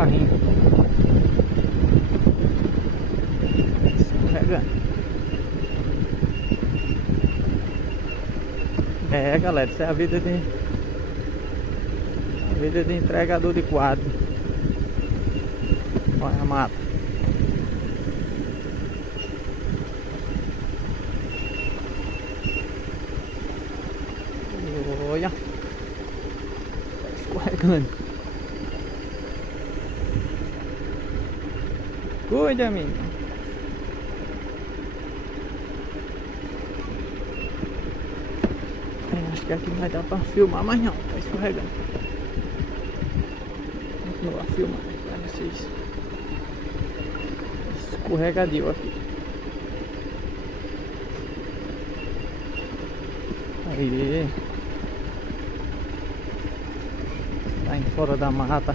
barrinho. Escorregando. É, galera, isso é a vida de entregador de quadro. Olha a mata. Olha, tá escorregando. Cuida, menino. Acho que aqui não vai dar pra filmar, mas não, tá escorregando. Continua filmando pra vocês. Escorregadio aqui. Aí. Tá em fora da mata.